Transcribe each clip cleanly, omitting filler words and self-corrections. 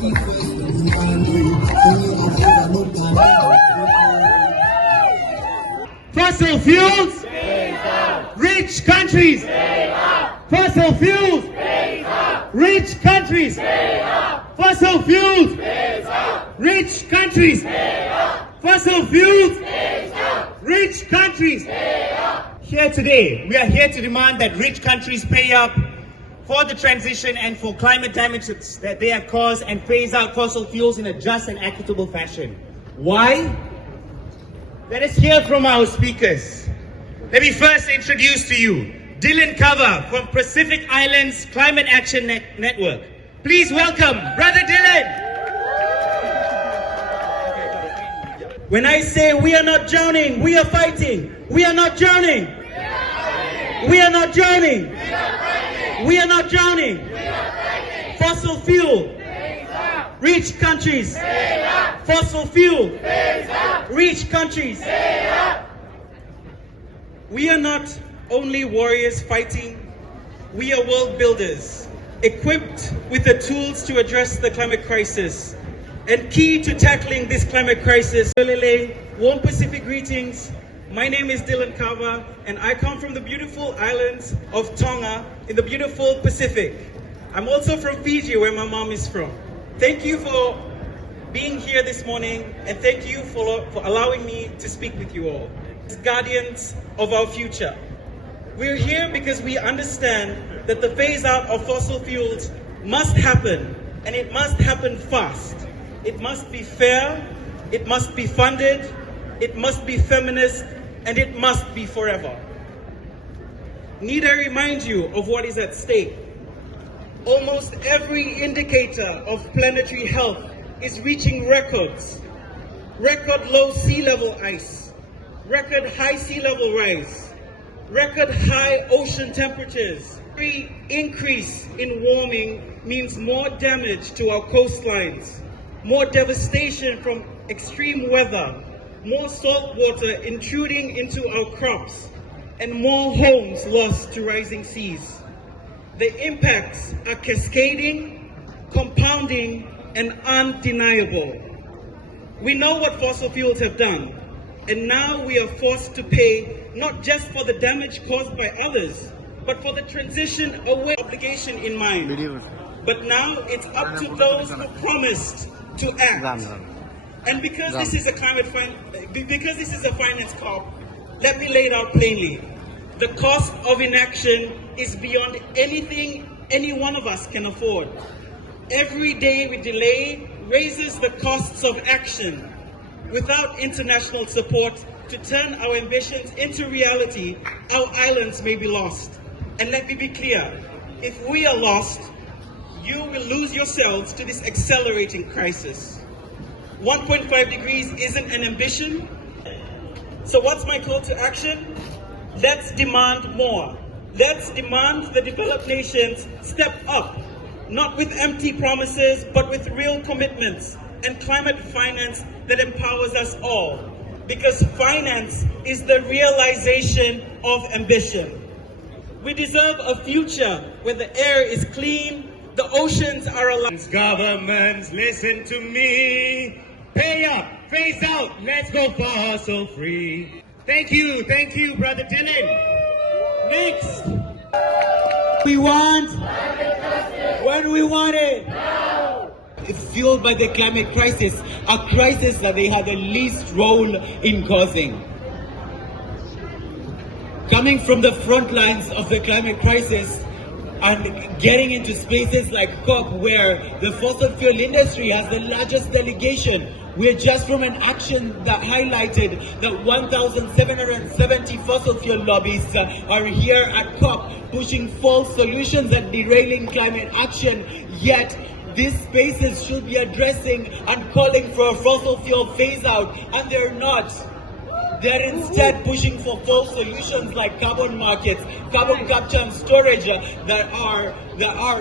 Fossil fuels, rich countries. Fossil fuels, rich countries. Fossil fuels, rich countries. Fossil fuels, rich countries. Here today, we are here to demand that rich countries pay up for the transition and for climate damages that they have caused and phase out fossil fuels in a just and equitable fashion. Why? Let us hear from our speakers. Let me first introduce to you Dylan Cover from Pacific Islands Climate Action Network. Please welcome Brother Dylan. When I say we are not drowning, we are fighting. We are not drowning. We are not drowning. We are not drowning. Fossil fuel, rich countries. Fossil fuel, rich countries. We are not only warriors fighting, we are world builders, equipped with the tools to address the climate crisis. And key to tackling this climate crisis, warm Pacific greetings. My name is Dylan Kava, and I come from the beautiful islands of Tonga in the beautiful Pacific. I'm also from Fiji, where my mom is from. Thank you for being here this morning, and thank you for allowing me to speak with you all. As guardians of our future, we're here because we understand that the phase out of fossil fuels must happen, and it must happen fast. It must be fair, it must be funded, it must be feminist, and it must be forever. Need I remind you of what is at stake? Almost every indicator of planetary health is reaching records. Record low sea level ice, record high sea level rise, record high ocean temperatures. Every increase in warming means more damage to our coastlines, more devastation from extreme weather, more salt water intruding into our crops, and more homes lost to rising seas. The impacts are cascading, compounding, and undeniable. We know what fossil fuels have done, and now we are forced to pay not just for the damage caused by others, but for the transition away obligation in mind. But now it's up to those who promised to act. And because this is a finance COP, let me lay it out plainly. The cost of inaction is beyond anything any one of us can afford. Every day we delay raises the costs of action. Without international support to turn our ambitions into reality, our islands may be lost. And let me be clear, if we are lost, you will lose yourselves to this accelerating crisis. 1.5 degrees isn't an ambition. So what's my call to action? Let's demand more. Let's demand the developed nations step up, not with empty promises, but with real commitments and climate finance that empowers us all. Because finance is the realization of ambition. We deserve a future where the air is clean, the oceans are alive. Governments, listen to me. Pay up, phase out, let's go fossil free. Thank you, Brother Dylan. Next. We want when we want it. It's fueled by the climate crisis, a crisis that they had the least role in causing. Coming from the front lines of the climate crisis and getting into spaces like COP, where the fossil fuel industry has the largest delegation. We're just from an action that highlighted that 1,770 fossil fuel lobbyists are here at COP pushing false solutions and derailing climate action, yet these spaces should be addressing and calling for a fossil fuel phase out, and they're not. They're instead pushing for false solutions like carbon markets, carbon capture and storage that are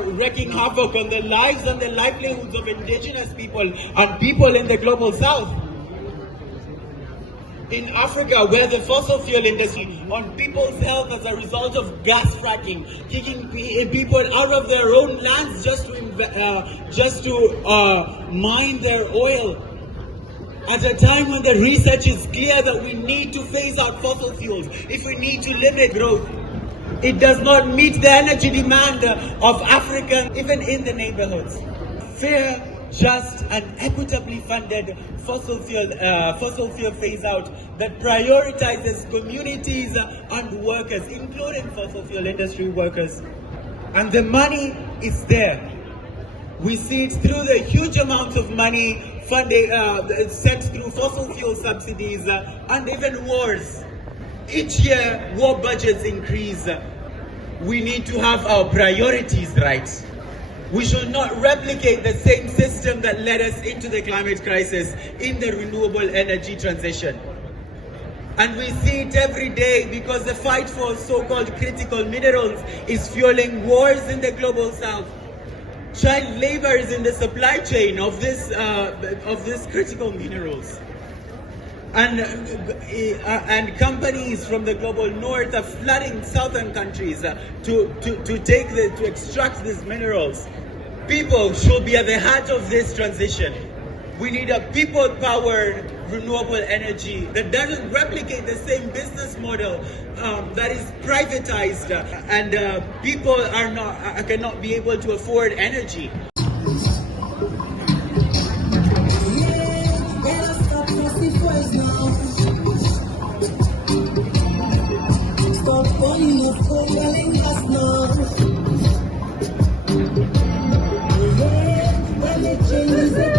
wreaking havoc on the lives and the livelihoods of indigenous people and people in the global south. in Africa, where the fossil fuel industry on people's health as a result of gas fracking, kicking people out of their own lands just to mine their oil. At a time when the research is clear that we need to phase out fossil fuels if we need to limit growth. It does not meet the energy demand of Africa, even in the neighborhoods. Fair, just and equitably funded fossil fuel phase out that prioritizes communities and workers, including fossil fuel industry workers. And the money is there. We see it through the huge amounts of money funding sent through fossil fuel subsidies and even wars. Each year, war budgets increase. We need to have our priorities right. We should not replicate the same system that led us into the climate crisis in the renewable energy transition. And we see it every day because the fight for so-called critical minerals is fueling wars in the global south. Child labor is in the supply chain of this critical minerals. And companies from the global north are flooding southern countries to extract these minerals. People should be at the heart of this transition. We need a people-powered renewable energy that doesn't replicate the same business model that is privatized, and people cannot be able to afford energy. Stop calling us, calling us now. When the change is